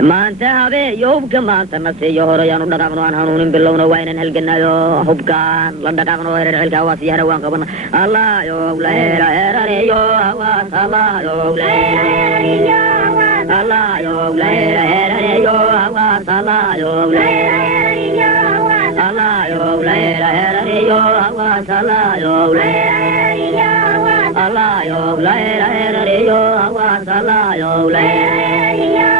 ما أنت هذي يوم كما أنت نسي يهور يانو دقاقنو عن هنون باللون وين هلقنا يو حبكان لدقاقنو غير العلك واسيها روان قبنا الله يو ليلة يراني يو أواس الله يو ليلة الله يو ليلة يراني يو أواس الله يو ليلة الله يو ليلة يراني يو أواس الله يو ليلة الله يو ليلة يراني يو أواس الله يو ليلة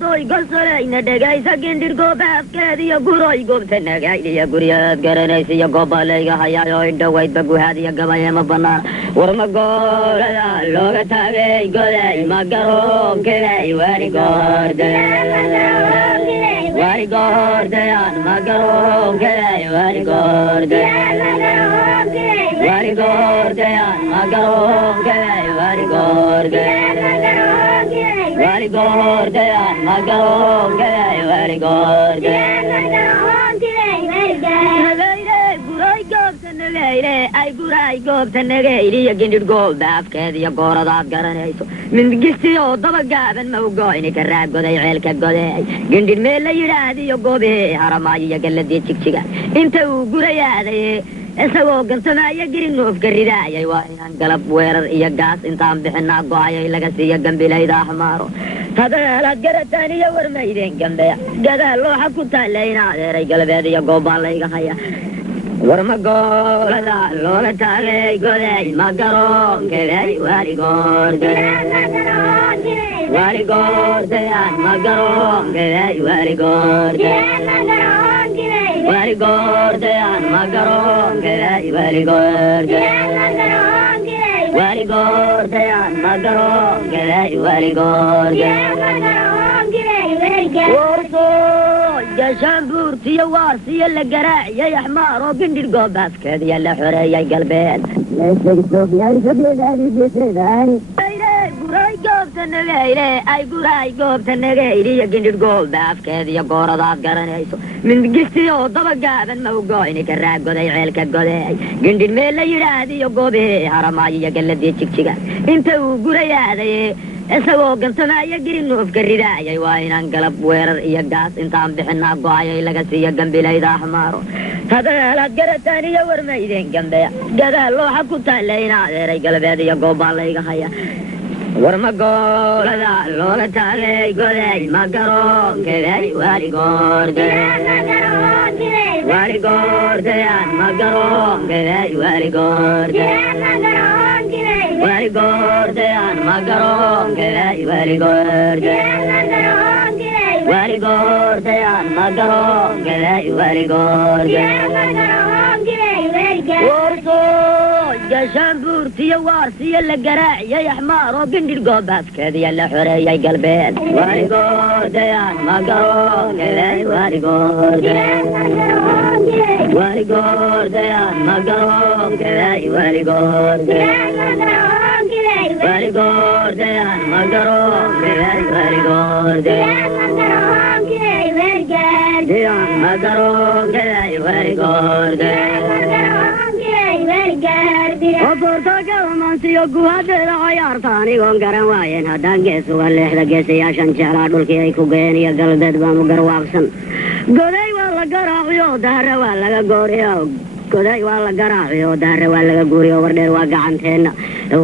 doy galsalayna dhagaysa gindirgo baafkeediyo guroy gobta nagaydhiyo guryaad garanaysa iyo gobalayga hayaayo indhawaydba guhaadiyo gabayema banaan war ma goorada looga taagay goday ma garoonkeday wari goordayaan ma garoonkeday wari goordayaan ma garoonkeday wari goordayaan ma garoonkeday wari ay guray goobta nagaydiyo gindhir goolda afkeediyo gooradaad garanayso mindigistiyo dabagaaban ma ugoyni ka raaggoday ceelka godeey gindhir meel la yidhaahdiyo goobee haramaayo iyo galladii jigjiga inta uu gurayaaday isagoo gantamaayo giri noofka ridaayay waa inaan galab weerar iyo gaas intaan bixinaa go'ayay laga siiyo gambilayda axmaaro tadaalaad garataan iyo warmaydeen gambeya gadaal looxa ku taalayna adeeray galbeed iyo goobbaa layga haya war ma goolada loola taagay goday ma garoonkeday wari goordayaan ma garoonkeday wari goordayaan ma garoonkeday wari goordayaan ma garoonkeday wari gashaan buurtiyo waarsiyo la garaaciyay axmaaroo gindhir goobaaskeediyo la xoreeyay galbeed guray goobta nagayle ay guray goobta nagaydiyo gindhir goolda afkeediyo gooradaad garanayso mindigistiyo dabagaaban ma ugoyni ka raaggoday ceelka godeey gindhir meel la yidhaahdiyo goobee haramaayo iyo galladii jigjiga inta uu gurayaaday isagoo gantamaayo giri noofka ridaayay waa inaan galab weerar iyo gaas intaan bixinaa go'ayay laga siiyo gambilayda axmaaro tadaalaad garataan iyo warmaydeen gambeya gadaal looxa ku taalayna adeeray galbeed iyo goobbaa layga haya war ma goolada loola taagay goday ma garoonkeday wari goordayaan ma garoonkeday wari goordayaan ma garoonkeday wari goordayaan ma garoonkeday wari gashaan buurtiyo waarsiyo la garaaciyay axmaaroo gindhir goobaaskeediyo la xoreeyay galbeed wari goordayaan ma garoonkeday wari goordayaan ma garoonkeday wari goordayaan ma garoonkeday wari obortagamansiyo guhadeeda cayaarta anigoon garan waayeen haddaan geesuga leexda geesayaashan jeclaa dhulkii ay ku geen iyo galbeed baanu garwaaqsan goday waa la garaaciyo dahre waa laga gooriyo goday waa la garaaciyo dahre waa laga guuriyo wardheer waa gacanteenna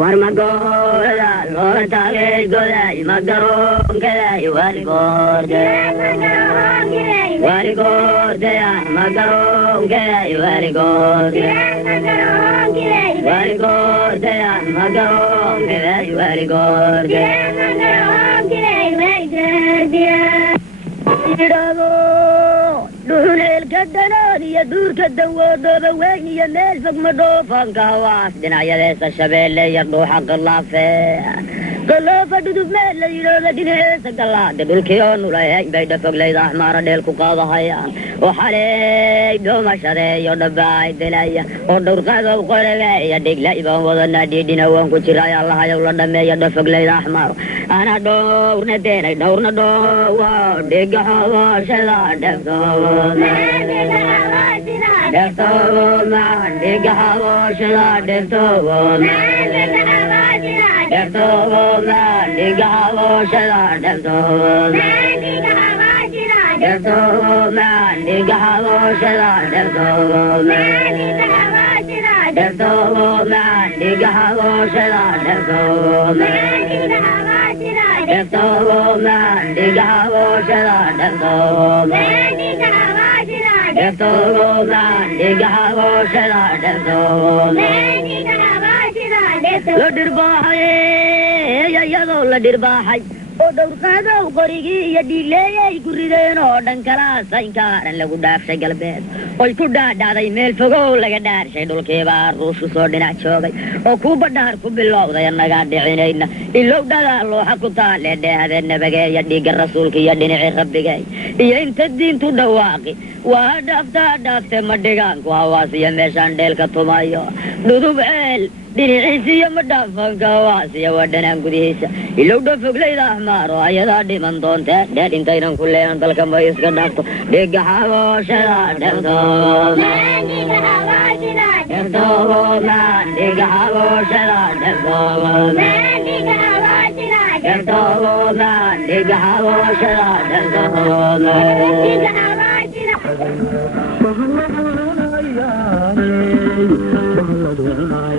war ma goolada loola taagay goday ma garoonkeday wari goordayaan ma garoonkeday wari goordayaan ma garoonkeday wari goordayaan dhuxuneelka dhanaad iyo duurka dawoodooba weyn iyo meel fog ma dhoofanka waas dhinacadeesa shabeelle iyo dhuuxa qallaafe qallaafa dhudub meel la yidhooda dhinaceesa gallaada dhulkioo nulahayn bay dhafoglayda axmaara dheel ku qaadahayaan oo xaley dhoomashadeeyo dhabaay dilaya oo dhowrqadow qoraga iyo dhiglay baan wadanaa dhiidhina waan ku jiray allahayow la dhameeyo dhafoglayda axmaaro ana dhowrna deenay dhowrna dhoowo dhigaxogoshada dheftowo dheftowo Dertoman digavoshada dertoman Dertoman digavoshada dertoman Dertoman digavoshada dertoman Dertoman digavoshada dertoman Dertoman digavoshada dertoman La dirbahay ayado la dirbahay oo dhowrqaado qorigii iyo dhiileeyay gurideen oo dhan kala saynkaaran lagu dhaafshay galbeed oy ku dhaadhacday meel fogow laga dhaarshay dhulkiibaa ruushu soo dhinac joogay oo kuu badhaar ku bilowday annagaa dhicinayna ilowdhadaa looxa ku taalee dheehadeen nabageeya dhiigga rasuulka iyo dhinacii rabbigay iyo inta diintu dhawaaqi waa dhaafte ma dhigaanku hawaasiyo meeshaan dheelka tumayo dhudub ceel dhinaciisiyo ma dhaafanka hawaasiyo waa dhanaan gudihiisa ilowdha foglayda ahmaaro ayadaa dhiman doonte dheel intaynan ku leehan dalka may iska dhaafto dhiga xabooshada dhefdooman dhiga xabooshada dhefdooman dhefdooman dhiga xabooshada dhefdooman Bahla